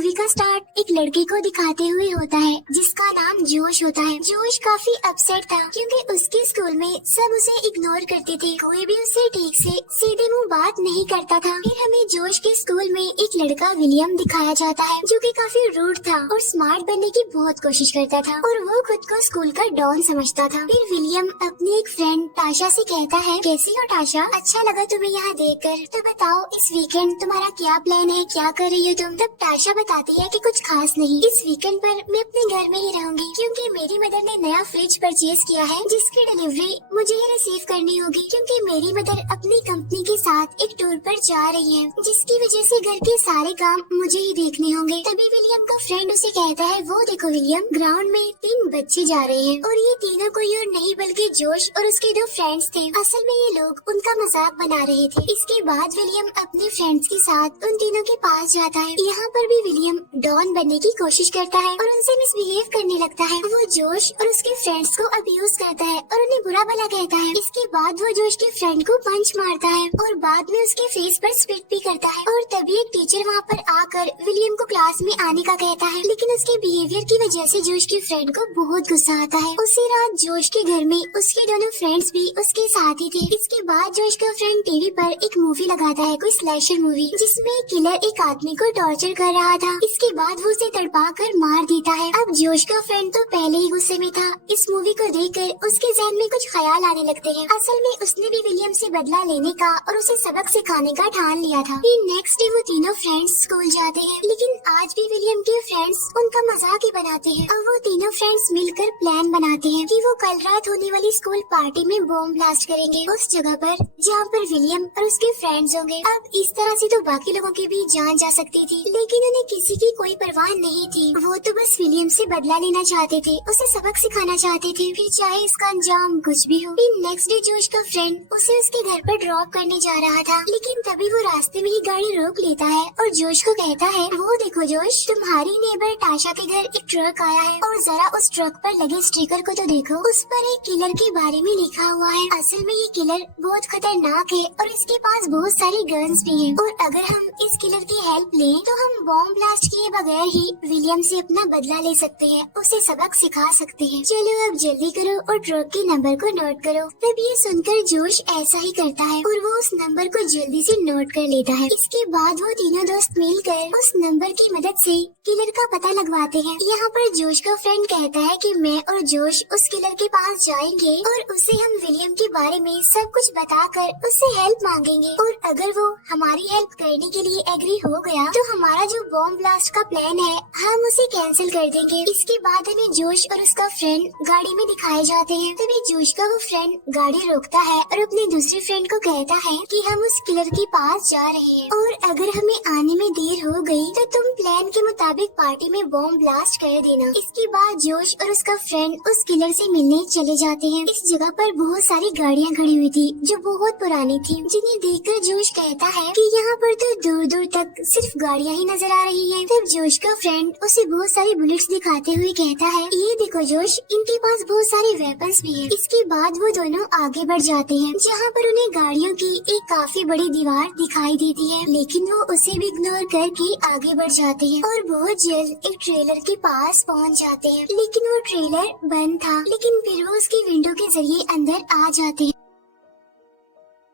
Movie का start एक लड़के को दिखाते हुए होता है जिसका नाम जोश होता है। जोश काफी अपसेट था क्योंकि उसके स्कूल में सब उसे इग्नोर करते थे, कोई भी उससे ठीक से सीधे मुंह बात नहीं करता था। फिर हमें जोश के स्कूल में एक लड़का विलियम दिखाया जाता है जो कि काफी रूड था और स्मार्ट बनने की बहुत कोशिश करता था और वो खुद को स्कूल का डॉन समझता था। फिर विलियम अपनी एक फ्रेंड टाशा से कहता है, कैसी हो टाशा, अच्छा लगा तुम्हें यहाँ देखकर, तो बताओ इस वीकेंड तुम्हारा क्या प्लान है, क्या कर रही हो तुम। तब टाशा बताती है कि कुछ खास नहीं, इस वीकेंड पर मैं अपने घर में ही रहूंगी क्योंकि मेरी मदर ने नया फ्रिज परचेज किया है जिसकी डिलीवरी मुझे ही रिसीव करनी होगी क्योंकि मेरी मदर अपनी कंपनी के साथ एक टूर पर जा रही है जिसकी वजह से घर के सारे काम मुझे ही देखने होंगे। तभी विलियम का फ्रेंड उसे कहता है, वो देखो विलियम, ग्राउंड में 3 बच्चे जा रहे हैं और ये तीनों कोई और नहीं बल्कि जोश और उसके 2 फ्रेंड्स थे। असल में ये लोग उनका मजाक बना रहे थे। इसके बाद विलियम अपने फ्रेंड्स के साथ उन तीनों के पास जाता है। यहाँ पर भी विलियम डॉन बनने की कोशिश करता है और उनसे मिसबिहेव करने लगता है। वो जोश और उसके फ्रेंड्स को अब्यूज करता है और उन्हें बुरा भला कहता है। इसके बाद वो जोश के फ्रेंड को पंच मारता है और बाद में उसके फेस पर स्पिट भी करता है। और तभी एक टीचर वहाँ पर आकर विलियम को क्लास में आने का कहता है, लेकिन उसके बिहेवियर की वजह से जोश के फ्रेंड को बहुत गुस्सा आता है। उसी रात जोश के घर में उसके दोनों फ्रेंड्स भी उसके साथ ही थे। इसके बाद जोश का फ्रेंड टीवी पर एक मूवी लगाता है, कोई स्लैशर मूवी, जिसमें किलर एक आदमी को टॉर्चर कर रहा था। इसके बाद वो उसे तड़पा कर मार देता है। अब जोश का फ्रेंड तो पहले ही गुस्से में था। इस मूवी को देखकर उसके जहन में कुछ ख्याल आने लगते हैं। असल में उसने भी विलियम से बदला लेने का और उसे सबक सिखाने का ठान लिया था। फिर नेक्स्ट डे वो तीनों फ्रेंड्स स्कूल जाते हैं, लेकिन आज भी विलियम के फ्रेंड्स उनका मजाक ही बनाते हैं। अब वो तीनों फ्रेंड्स मिलकर प्लान बनाते हैं कि वो कल रात होने वाली स्कूल पार्टी में बॉम्ब ब्लास्ट करेंगे उस जगह पर जहाँ पर विलियम और उसके फ्रेंड्स होंगे। अब इस तरह से तो बाकी लोगों की भी जान जा सकती थी, लेकिन उन्हें किसी की कोई परवाह नहीं थी। वो तो बस विलियम से बदला लेना चाहते थे, उसे सबक सिखाना चाहते थे, फिर चाहे इसका अंजाम कुछ भी हो। फिर नेक्स्ट डे जोश का फ्रेंड उसे उसके घर पर ड्रॉप करने जा रहा था, लेकिन तभी वो रास्ते में ही गाड़ी रोक लेता है और जोश को कहता है, वो देखो जोश, तुम्हारी नेबर टाशा के घर एक ट्रक आया है और जरा उस ट्रक पर लगे स्टिकर को तो देखो, उस पर एक किलर के बारे में लिखा हुआ है। असल में ये किलर बहुत खतरनाक है और इसके पास बहुत सारी गन्स भी हैं और अगर हम इस किलर की हेल्प लें तो हम बॉम्ब ब्लास्ट किए बगैर ही विलियम से अपना बदला ले सकते हैं, उसे सबक सिखा सकते हैं। चलो अब जल्दी करो और ट्रक के नंबर को नोट करो। तब ये सुनकर जोश ऐसा ही करता है और वो उस नंबर को जल्दी से नोट कर लेता है। इसके बाद वो तीनों दोस्त मिलकर उस नंबर की मदद से किलर का पता लगवाते हैं। यहाँ पर जोश का फ्रेंड कहता है कि मैं और जोश उस किलर के पास जाएंगे और उसे हम विलियम के बारे में सब कुछ बताकर उससे हेल्प मांगेंगे और अगर वो हमारी हेल्प करने के लिए एग्री हो गया तो हमारा जो बॉम्ब ब्लास्ट का प्लान है हम उसे कैंसिल कर देंगे। इसके बाद हमें जोश और उसका फ्रेंड गाड़ी में दिखाए जाते हैं। तभी जोश का वो फ्रेंड गाड़ी रोकता है और अपने दूसरे फ्रेंड को कहता है कि हम उस किलर के पास जा रहे हैं और अगर हमें आने में देर हो गई तो तुम प्लान के मुताबिक पार्टी में बॉम्ब ब्लास्ट कर देना। इसके बाद जोश और उसका फ्रेंड उस किलर से मिलने चले जाते हैं। इस जगह पर बहुत सारी गाड़ियाँ खड़ी हुई थी जो बहुत पुरानी थी, जिन्हें देखकर जोश कहता है कि यहाँ पर तो दूर दूर तक सिर्फ गाड़ियाँ ही नजर आ रही हैं। तब जोश का फ्रेंड उसे बहुत सारी बुलेट्स दिखाते हुए कहता है, ये देखो जोश, इनके पास बहुत सारे वेपन्स भी हैं। इसके बाद वो दोनों आगे बढ़ जाते हैं जहाँ पर उन्हें गाड़ियों की एक काफी बड़ी दीवार दिखाई देती है, लेकिन वो उसे भी इग्नोर करके आगे बढ़ जाते हैं और बहुत जल्द एक ट्रेलर के पास पहुँच जाते हैं। लेकिन वो ट्रेलर बंद था, लेकिन फिर वो उसकी विंडो के जरिए अंदर आ जाते हैं।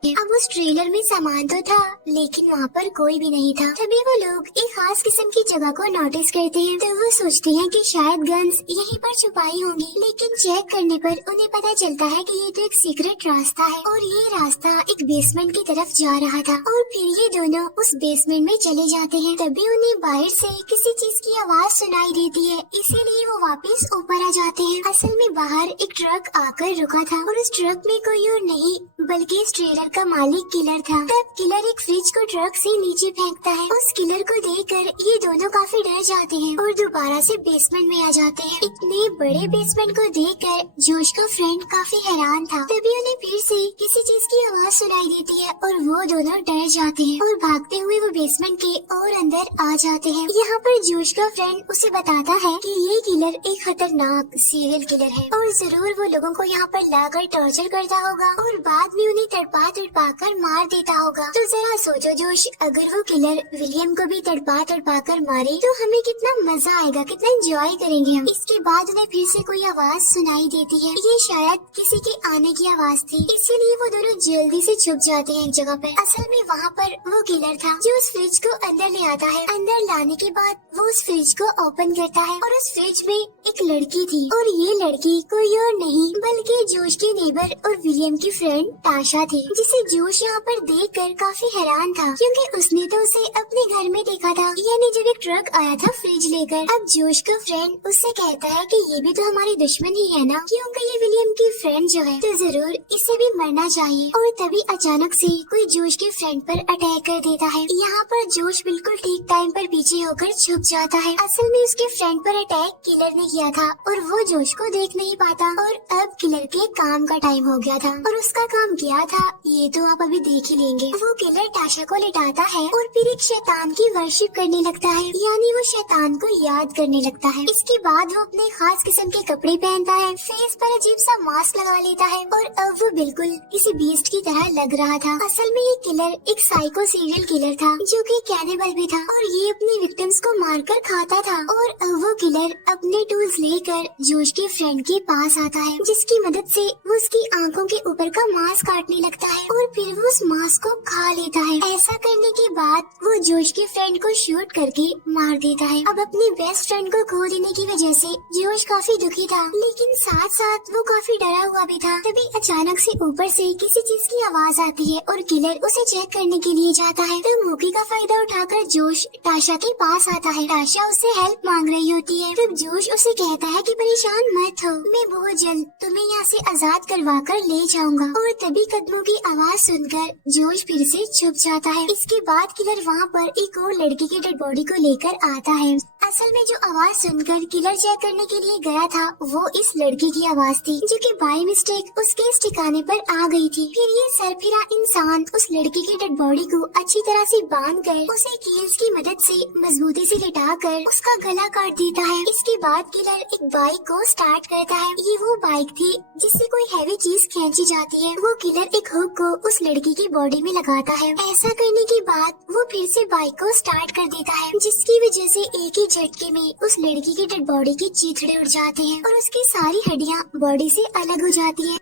अब उस ट्रेलर में सामान तो था लेकिन वहाँ पर कोई भी नहीं था। तभी वो लोग एक खास किस्म की जगह को नोटिस करते हैं तो वो सोचते हैं कि शायद गन्स यहीं पर छुपाई होंगी, लेकिन चेक करने पर उन्हें पता चलता है कि ये तो एक सीक्रेट रास्ता है और ये रास्ता एक बेसमेंट की तरफ जा रहा था। और फिर ये दोनों उस बेसमेंट में चले जाते हैं। तभी उन्हें बाहर से किसी चीज की आवाज सुनाई देती है, इसीलिए वो वापस ऊपर आ जाते हैं। असल में बाहर एक ट्रक आकर रुका था और उस ट्रक में कोई और नहीं बल्कि इस ट्रेलर का मालिक किलर था। तब किलर एक फ्रिज को ट्रक से नीचे फेंकता है। उस किलर को देखकर ये दोनों काफी डर जाते हैं और दोबारा से बेसमेंट में आ जाते हैं। इतने बड़े बेसमेंट को देखकर जोश का फ्रेंड काफी हैरान था। तभी उन्हें फिर से किसी चीज की आवाज सुनाई देती है और वो दोनों डर जाते हैं और भागते हुए वो बेसमेंट के और अंदर आ जाते हैं। यहाँ पर जोश का फ्रेंड उसे बताता है कि ये किलर एक खतरनाक सीरियल किलर है और जरूर वो लोगों को यहाँ पर लाकर टॉर्चर करता होगा और बाद में उन्हें तड़पा तड़पा कर मार देता होगा। तो जरा सोचो जोश, अगर वो किलर विलियम को भी तड़पा कर मारे तो हमें कितना मजा आएगा, कितना एंजॉय करेंगे हम। इसके बाद उन्हें फिर से कोई आवाज सुनाई देती है। ये शायद किसी के आने की आवाज थी, इसीलिए वो दोनों जल्दी से छुप जाते हैं एक जगह पर। असल में वहाँ पर वो किलर था जो उस फ्रिज को अंदर ले आता है। अंदर लाने के बाद वो उस फ्रिज को ओपन करता है और उस फ्रिज में एक लड़की थी, और ये लड़की कोई और नहीं बल्कि जोश की नेबर और विलियम की फ्रेंड टाशा थी, जिसे जोश यहाँ पर देखकर काफी हैरान था, क्योंकि उसने तो उसे अपने घर में देखा था, यानी जब एक ट्रक आया था फ्रिज लेकर। अब जोश का फ्रेंड उससे कहता है कि ये भी तो हमारी दुश्मन ही है ना, क्योंकि ये विलियम की फ्रेंड जो है तो जरूर इसे भी मरना चाहिए। और तभी अचानक से कोई जोश के फ्रेंड पर अटैक कर देता है। यहाँ पर जोश बिल्कुल ठीक टाइम पर पीछे होकर छुप जाता है। असल में उसके फ्रेंड पर अटैक किलर ने किया था और वो जोश को देख नहीं पाता, और अब किलर के काम का टाइम हो गया था। और उसका काम क्या था ये तो आप अभी देख ही लेंगे। वो किलर टाशा को लिटाता है और फिर एक शैतान की वर्शिप करने लगता है, यानी वो शैतान को याद करने लगता है। इसके बाद वो अपने खास किस्म के कपड़े पहनता है, फेस पर अजीब सा मास्क लगा लेता है, और अब वो बिल्कुल किसी बीस्ट की तरह लग रहा था। असल में ये किलर एक साइको सीरियल किलर था जो कि कैनिबल भी था, और ये अपनी विक्टिम्स को मारकर खाता था। और अब वो किलर अपने टूल्स लेकर जोश के फ्रेंड के पास आता है, जिसकी मदद से वो उसकी आंखों के ऊपर का मांस काटने लगता है और फिर वो उस मांस को खा लेता है। ऐसा करने के बाद वो जोश के फ्रेंड को शूट करके मार देता है। अब अपनी बेस्ट फ्रेंड को खो देने की वजह से जोश काफी दुखी था, लेकिन साथ साथ वो काफी डरा हुआ भी था। तभी अचानक से ऊपर से किसी चीज की आवाज आती है और किलर उसे चेक करने के लिए जाता है। तो मौके का फायदा उठाकर जोश टाशा के पास आता है। टाशा उससे हेल्प मांग रही होती है। तब जोश उसे कहता है कि परेशान मत हो, मैं बहुत जल्द तुम्हें यहाँ से आजाद करवा कर ले जाऊंगा। और तभी कदमों की आवाज सुनकर जोश फिर से छुप जाता है। इसके बाद किलर वहाँ पर एक और लड़की की डेड बॉडी को लेकर आता है। असल में जो आवाज सुनकर किलर चेक करने के लिए गया था वो इस लड़की की आवाज थी, जो कि बाय मिस्टेक उसके इस ठिकाने पर आ गई थी। फिर ये सरफिरा इंसान उस लड़की की डेड बॉडी को अच्छी तरह से बांधकर उसे कील्स की मदद से मजबूती से लिटाकर उसका गला काट देता है। इसके बाद किलर एक बाइक को स्टार्ट करता है। ये वो बाइक थी जिससे कोई हैवी चीज खींची जाती है। वो किलर एक हुक को उस लड़की की बॉडी में लगाता है। ऐसा करने के बाद वो फिर से बाइक को स्टार्ट कर देता है, जिसकी वजह से एक ही झटके में उस लड़की की डेड बॉडी की चीथड़े उड़ जाते हैं और उसकी सारी हड्डियां बॉडी से अलग हो जाती हैं।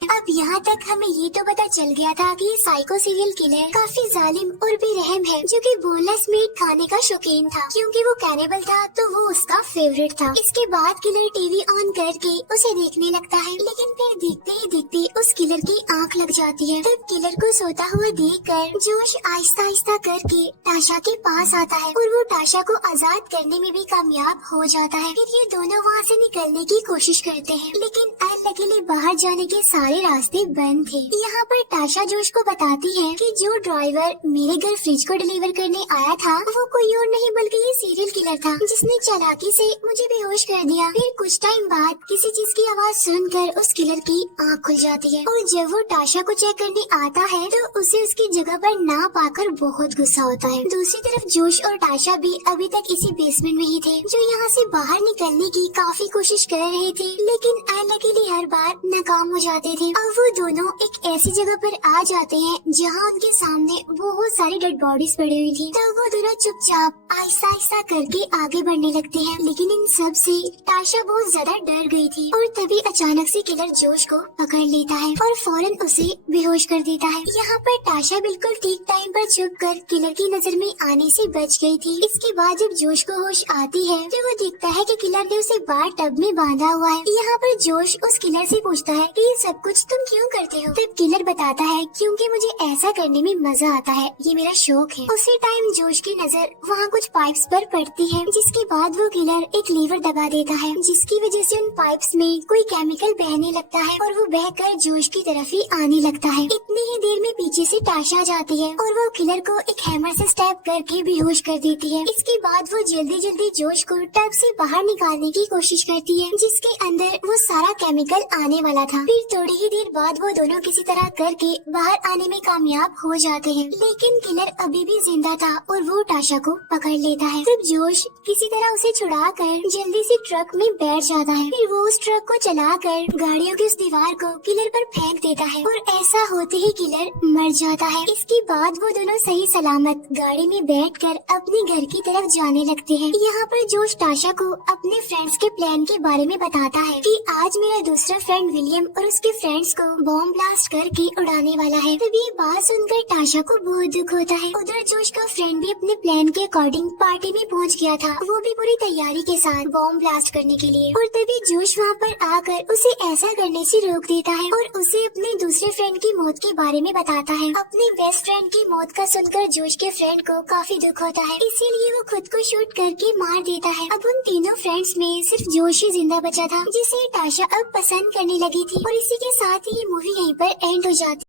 अब यहाँ तक हमें ये तो पता चल गया था कि ये साइको सीरियल किलर काफी जालिम और बेरहम है, जो कि बोनलेस मीट खाने का शौकीन था। क्योंकि वो कैनिबल था तो वो उसका फेवरेट था। इसके बाद किलर टीवी ऑन करके उसे देखने लगता है, लेकिन फिर देखते ही देखते उस किलर की आंख लग जाती है। तब किलर को सोता हुआ देखकर जोश आहिस्ता आहिस्ता करके टाशा के पास आता है और वो टाशा को आजाद करने में भी कामयाब हो जाता है। फिर ये दोनों वहाँ से निकलने की कोशिश करते हैं, लेकिन अनलकीली बाहर जाने के सारे रास्ते बंद थे। यहाँ पर टाशा जोश को बताती है कि जो ड्राइवर मेरे घर फ्रिज को डिलीवर करने आया था वो कोई और नहीं बल्कि ये सीरियल किलर था, जिसने चालाकी से मुझे बेहोश कर दिया। फिर कुछ टाइम बाद किसी चीज की आवाज सुनकर उस किलर की आंख खुल जाती है, और जब वो टाशा को चेक करने आता है तो उसे उसकी जगह पर ना पाकर बहुत गुस्सा होता है। दूसरी तरफ जोश और टाशा भी अभी तक इसी बेसमेंट में ही थे, जो यहाँ से बाहर निकलने की काफी कोशिश कर रहे थे, लेकिन अनलकीली हर बार नाकाम हो जाते थे। अब वो दोनों एक ऐसी जगह पर आ जाते हैं जहाँ उनके सामने बहुत सारी डेड बॉडीज पड़ी हुई थी। तब वो दोनों चुपचाप आहिस्ता आहिस्ता करके आगे बढ़ने लगते हैं, लेकिन इन सब से टाशा बहुत ज्यादा डर गई थी। और तभी अचानक से किलर जोश को पकड़ लेता है और फौरन उसे बेहोश कर देता है। यहाँ पर टाशा बिल्कुल ठीक टाइम पर छुप कर किलर की नजर में आने से बच गई थी। इसके बाद जब जोश को होश आती है तो वो देखता है कि किलर ने उसे बार टब में बांधा हुआ है। यहाँ पर जोश उस किलर से पूछता है कि ये सब कुछ तुम क्यों करते हो? तब किलर बताता है क्योंकि मुझे ऐसा करने में मजा आता है, ये मेरा शौक है। उसी टाइम जोश की नजर वहाँ कुछ पाइप्स पर पड़ती है, जिसके बाद वो किलर एक लीवर दबा देता है, जिसकी वजह से उन पाइप्स में कोई केमिकल बहने लगता है और वो बहकर जोश की तरफ ही आने लगता है। इतनी ही देर में पीछे से टाशा जाती है और वो किलर को एक हैमर से स्टैब करके बेहोश कर देती है। इसके बाद वो जल्दी जल्दी जोश को टब से बाहर निकालने की कोशिश करती है, जिसके अंदर वो सारा केमिकल आने वाला था। फिर थोड़ी थोड़ी ही देर बाद वो दोनों किसी तरह करके बाहर आने में कामयाब हो जाते हैं, लेकिन किलर अभी भी जिंदा था और वो टाशा को पकड़ लेता है। तब जोश किसी तरह उसे छुड़ा कर जल्दी से ट्रक में बैठ जाता है। फिर वो उस ट्रक को चलाकर गाड़ियों की उस दीवार को किलर पर फेंक देता है और ऐसा होते ही किलर मर जाता है। इसके बाद वो दोनों सही सलामत गाड़ी में बैठकर अपने घर की तरफ जाने लगते हैं। यहाँ पर जोश टाशा को अपने फ्रेंड्स के प्लान के बारे में बताता है कि आज मेरा दूसरा फ्रेंड विलियम और उसके फ्रेंड्स को बॉम्ब ब्लास्ट करके उड़ाने वाला है। तभी ये बात सुनकर टाशा को बहुत दुख होता है। उधर जोश का फ्रेंड भी अपने प्लान के अकॉर्डिंग पार्टी में पहुँच गया था, वो भी पूरी तैयारी के साथ बॉम्ब ब्लास्ट करने के लिए। और तभी जोश वहाँ पर आकर उसे ऐसा करने से रोक देता है और उसे अपने दूसरे फ्रेंड की मौत के बारे में बताता है। अपने बेस्ट फ्रेंड की मौत का सुनकर जोश के फ्रेंड को काफी दुख होता है, इसीलिए वो खुद को शूट करके मार देता है। अब उन तीनों फ्रेंड्स में सिर्फ जोश ही जिंदा बचा था, जिसे टाशा अब पसंद करने लगी थी। और इसी के साथ ही ये मूवी यहीं पर एंड हो जाती